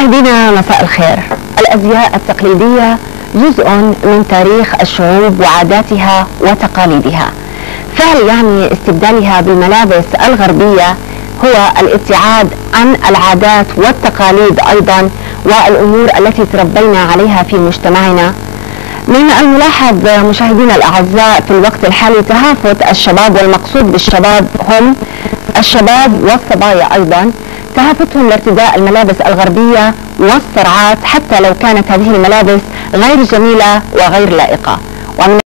مشاهدينا مساء الخير. الأزياء التقليدية جزء من تاريخ الشعوب وعاداتها وتقاليدها، فهل يعني استبدالها بالملابس الغربية هو الابتعاد عن العادات والتقاليد أيضا والأمور التي تربينا عليها في مجتمعنا؟ من الملاحظ مشاهدينا الأعزاء في الوقت الحالي تهافت الشباب، والمقصود بالشباب هم الشباب والصبايا أيضا، تهافتهم لارتداء الملابس الغربية والصرعات حتى لو كانت هذه الملابس غير جميلة وغير لائقة. ومن